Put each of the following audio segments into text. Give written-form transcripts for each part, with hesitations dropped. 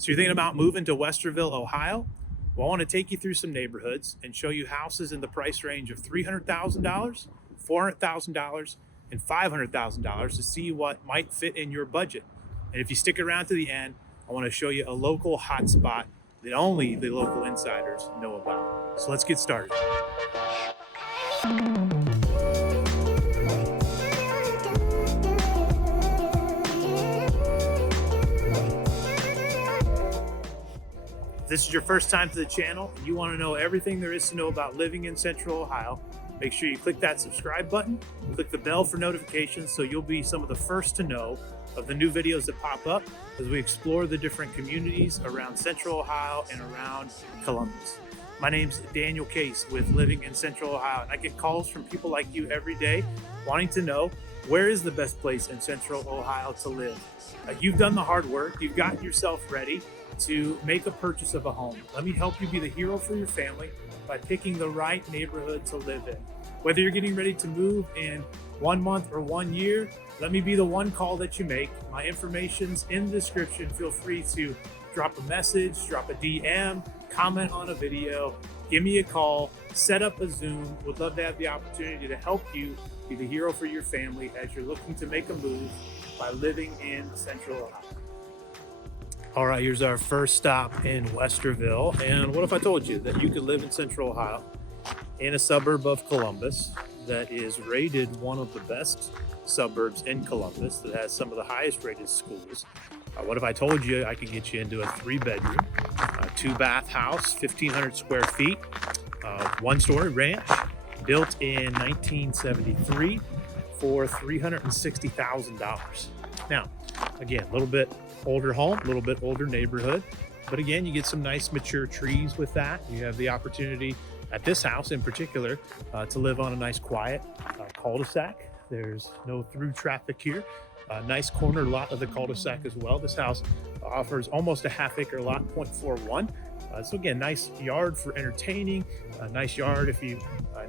So you're thinking about moving to Westerville, Ohio? Well, I want to take you through some neighborhoods and show you houses in the price range of $300,000, $400,000, and $500,000 to see what might fit in your budget. And if you stick around to the end, I want to show you a local hotspot that only the local insiders know about. So let's get started. If this is your first time to the channel and you want to know everything there is to know about living in Central Ohio, make sure you click that subscribe button, click the bell for notifications so you'll be some of the first to know of the new videos that pop up as we explore the different communities around Central Ohio and around Columbus. My name's Daniel Case with Living in Central Ohio, and I get calls from people like you every day wanting to know where is the best place in Central Ohio to live. You've done the hard work, you've gotten yourself ready to make a purchase of a home. Let me help you be the hero for your family by picking the right neighborhood to live in. Whether you're getting ready to move in 1 month or 1 year, let me be the one call that you make. My information's in the description. Feel free to drop a message, drop a DM, comment on a video, give me a call, set up a Zoom. Would love to have the opportunity to help you be the hero for your family as you're looking to make a move by living in Central Ohio. All right, here's our first stop in Westerville. And what if I told you that you could live in Central Ohio in a suburb of Columbus that is rated one of the best suburbs in Columbus, that has some of the highest rated schools? What if I told you I could get you into a 3-bedroom, 2-bath house, 1,500 square feet, 1-story ranch, built in 1973 for $360,000. Now, again, a little bit older home, a little bit older neighborhood, but again, you get some nice mature trees with that. You have the opportunity at this house in particular to live on a nice quiet cul-de-sac. There's no through traffic here. Nice corner lot of the cul-de-sac as well. This house offers almost a half-acre lot, 0.41. So again, nice yard for entertaining, a nice yard if you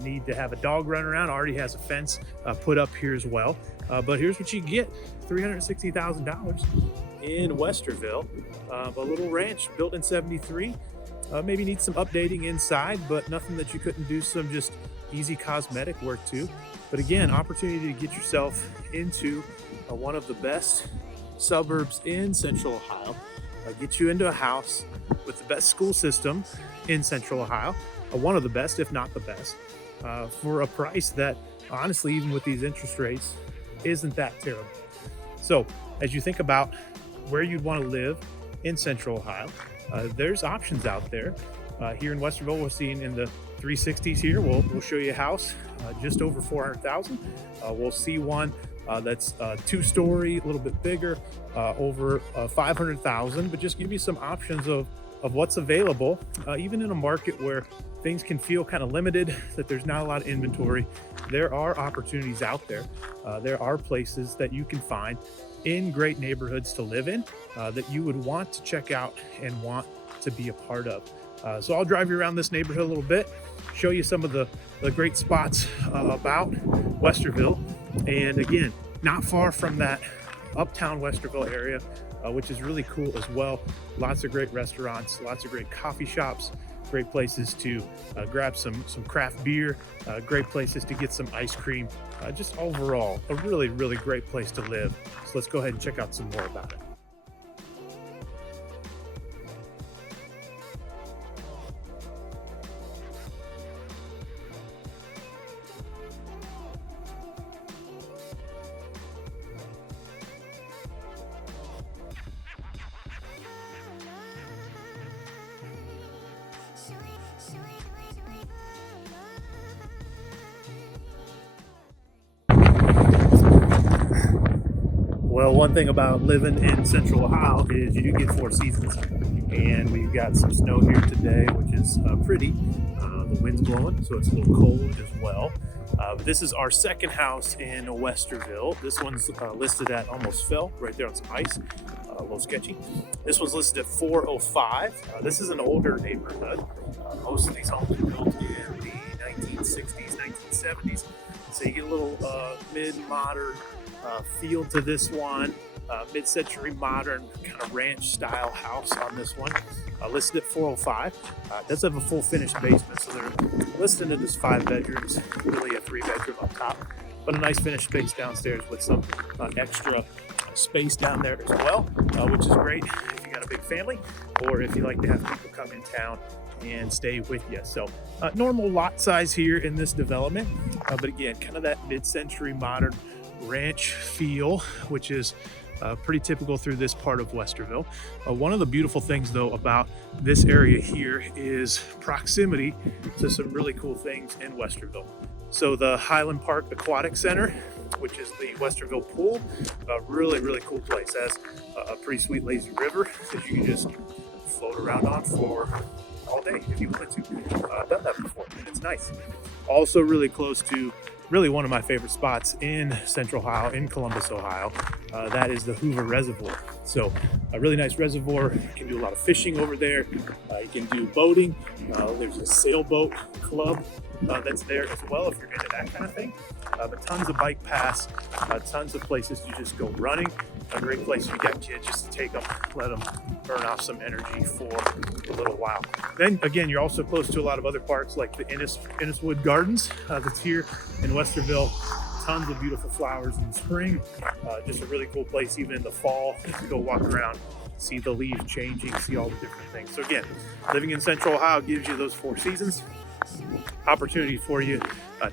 need to have a dog run around. Already has a fence put up here as well. But here's what you get, $360,000 in Westerville. A little ranch built in 73. Maybe needs some updating inside, but nothing that you couldn't do some just easy cosmetic work to. But again, opportunity to get yourself into one of the best suburbs in Central Ohio. Get you into a house with the best school system in Central Ohio, one of the best, if not the best, for a price that honestly, even with these interest rates, isn't that terrible. So as you think about where you'd want to live in Central Ohio, there's options out there. Here in Westerville, we're seeing in the 360s here. We'll show you a house just over $400,000. We'll see one that's 2-story, a little bit bigger, over $500,000. But just give you some options of what's available, even in a market where things can feel kind of limited, that there's not a lot of inventory. There are opportunities out there. There are places that you can find in great neighborhoods to live in that you would want to check out and want to be a part of. So I'll drive you around this neighborhood a little bit, show you some of the great spots about Westerville. And again, not far from that uptown Westerville area, which is really cool as well. Lots of great restaurants, lots of great coffee shops, great places to grab some craft beer, great places to get some ice cream. Just overall, a really, really great place to live. So let's go ahead and check out some more about it. Well, one thing about living in Central Ohio is you do get 4 seasons, and we've got some snow here today, which is pretty. The wind's blowing, so it's a little cold as well. This is our second house in Westerville. This one's listed at almost fell, right there on some ice, a little sketchy. This one's listed at $405. This is an older neighborhood. Most of these homes were built in the 1960s, 1970s. So you get a little mid-modern feel to this one. mid-century modern kind of ranch style house on this one, listed at 405. It does have a full finished basement, so they're listed it as 5 bedrooms, really a 3-bedroom up top, but a nice finished space downstairs with some extra space down there as well, which is great if you got a big family or if you like to have people come in town and stay with you. So normal lot size here in this development, but again, kind of that mid-century modern ranch feel, which is pretty typical through this part of Westerville. One of the beautiful things though about this area here is proximity to some really cool things in Westerville. So the Highland Park Aquatic Center, which is the Westerville pool, a really cool place. It has a pretty sweet lazy river that you can just float around on for all day if you wanted to. I've done that before and it's nice. Also really close to really one of my favorite spots in Central Ohio, in Columbus, Ohio. That is the Hoover Reservoir. So a really nice reservoir. You can do a lot of fishing over there. You can do boating. There's a sailboat club that's there as well if you're into that kind of thing. But tons of bike paths, tons of places to just go running. A great place if you got kids just to take them, let them burn off some energy for a little while. Then again, you're also close to a lot of other parks like the Inniswood Gardens that's here in Westerville. Tons of beautiful flowers in the spring. Just a really cool place even in the fall to go walk around, see the leaves changing, see all the different things. So again, living in Central Ohio gives you those 4 seasons. Opportunity for you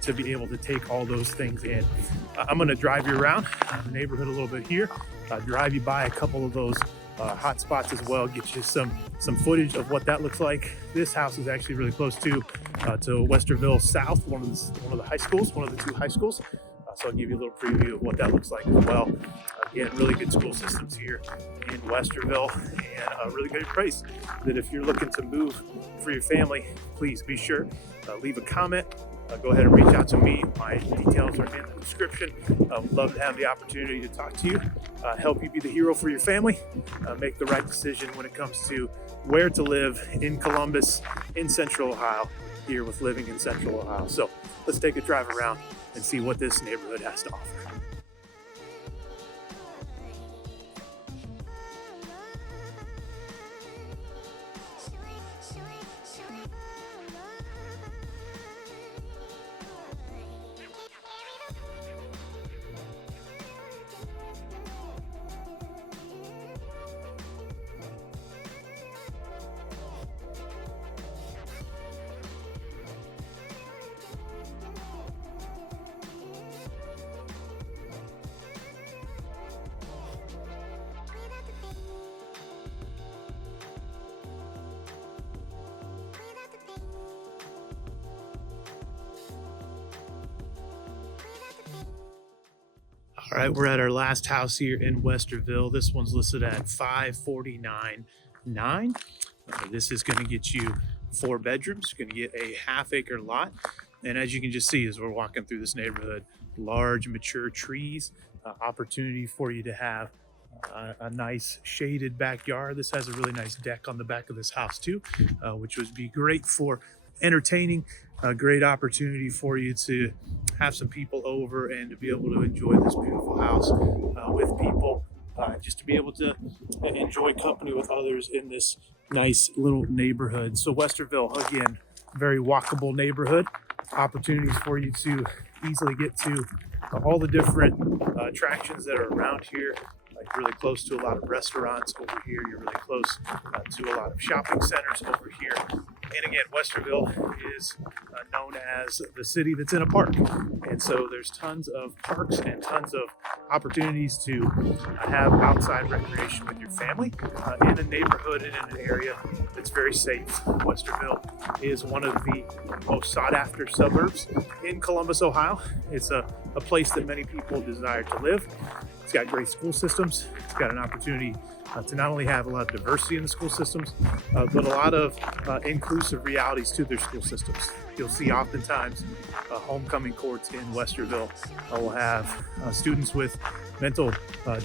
to be able to take all those things in. I'm going to drive you around the neighborhood a little bit here, drive you by a couple of those hotspots as well, get you some footage of what that looks like. This house is actually really close to Westerville South, one of the high schools, one of the 2 high schools. So I'll give you a little preview of what that looks like as well. Again, really good school systems here in Westerville, and a really good place that if you're looking to move for your family, please be sure leave a comment. Go ahead and reach out to me. My details are in the description. I'd love to have the opportunity to talk to you, help you be the hero for your family, make the right decision when it comes to where to live in Columbus, in Central Ohio, here with Living in Central Ohio. So let's take a drive around and see what this neighborhood has to offer. All right, we're at our last house here in Westerville. This one's listed at $549,900. This is going to get you 4 bedrooms. You're going to get a half-acre lot. And as you can just see as we're walking through this neighborhood, large mature trees, opportunity for you to have a nice shaded backyard. This has a really nice deck on the back of this house too, which would be great for entertaining. A great opportunity for you to have some people over and to be able to enjoy this beautiful house with people, just to be able to enjoy company with others in this nice little neighborhood. So Westerville, again, very walkable neighborhood. Opportunities for you to easily get to all the different attractions that are around here. Like really close to a lot of restaurants over here. You're really close to a lot of shopping centers over here. And again, Westerville is known as the city that's in a park. And so there's tons of parks and tons of opportunities to have outside recreation with your family in a neighborhood and in an area that's very safe. Westerville is one of the most sought after suburbs in Columbus, Ohio. It's a place that many people desire to live. It's got great school systems. It's got an opportunity to not only have a lot of diversity in the school systems, but a lot of inclusive realities to their school systems. You'll see oftentimes homecoming courts in Westerville will have students with mental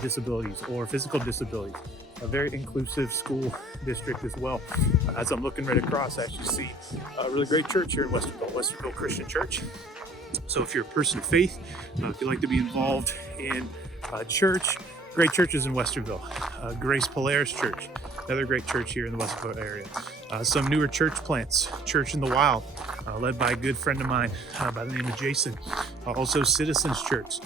disabilities or physical disabilities. A very inclusive school district as well. As I'm looking right across, I actually see a really great church here in Westerville, Westerville Christian Church. So if you're a person of faith, if you'd like to be involved in church, Great churches in Westerville. Grace Polaris Church, another great church here in the Westerville area. Some newer church plants, Church in the Wild, led by a good friend of mine by the name of Jason. Also Citizens Church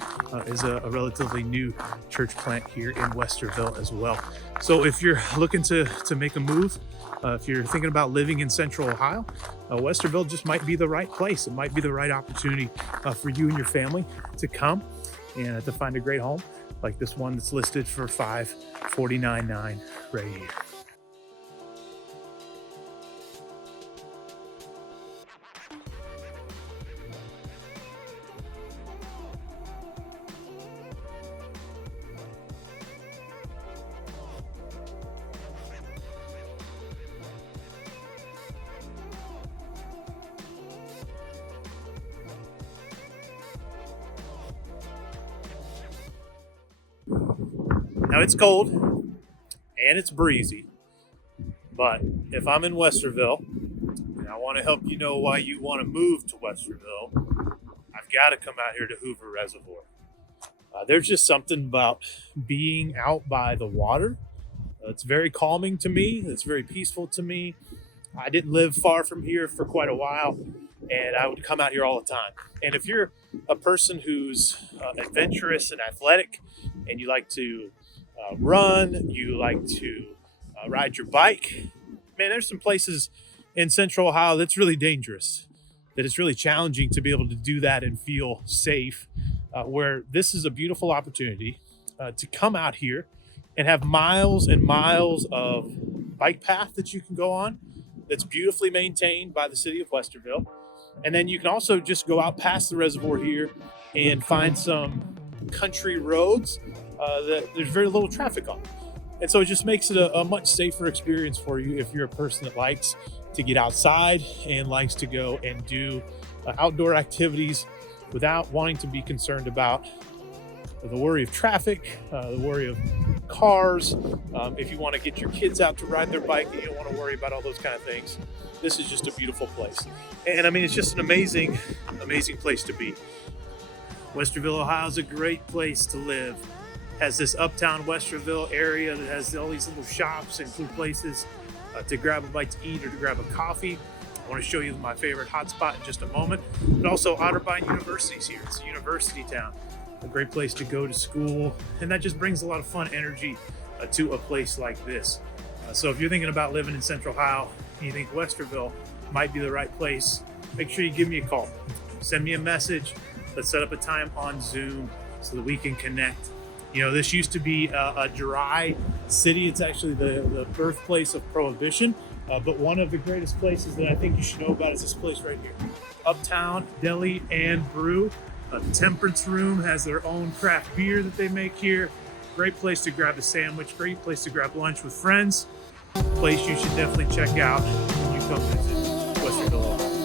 is a relatively new church plant here in Westerville as well. So if you're looking to make a move, if you're thinking about living in Central Ohio, Westerville just might be the right place. It might be the right opportunity for you and your family to come and to find a great home like this one that's listed for $549,900 right here. Now it's cold and it's breezy, but if I'm in Westerville and I want to help you know why you want to move to Westerville, I've got to come out here to Hoover Reservoir. There's just something about being out by the water. It's very calming to me. It's very peaceful to me. I didn't live far from here for quite a while, and I would come out here all the time. And if you're a person who's adventurous and athletic, and you like to run, you like to ride your bike, man, there's some places in Central Ohio that's really dangerous, that it's really challenging to be able to do that and feel safe, where this is a beautiful opportunity to come out here and have miles and miles of bike path that you can go on that's beautifully maintained by the city of Westerville. And then you can also just go out past the reservoir here and find some country roads that there's very little traffic on. And so it just makes it a much safer experience for you if you're a person that likes to get outside and likes to go and do outdoor activities without wanting to be concerned about the worry of traffic, the worry of cars. If you want to get your kids out to ride their bike and you don't want to worry about all those kind of things, this is just a beautiful place. And I mean, it's just an amazing, amazing place to be. Westerville, Ohio is a great place to live. Has this uptown Westerville area that has all these little shops and cool places to grab a bite to eat or to grab a coffee. I want to show you my favorite hotspot in just a moment. But also Otterbein University's here. It's a university town, a great place to go to school, and that just brings a lot of fun energy to a place like this. So if you're thinking about living in Central Ohio and you think Westerville might be the right place, make sure you give me a call. Send me a message. Let's set up a time on Zoom so that we can connect. You know, this used to be a dry city. It's actually the birthplace of Prohibition. But one of the greatest places that I think you should know about is this place right here. Uptown Deli and Brew. The Temperance Room has their own craft beer that they make here. Great place to grab a sandwich. Great place to grab lunch with friends. Place you should definitely check out when you come visit Westerville.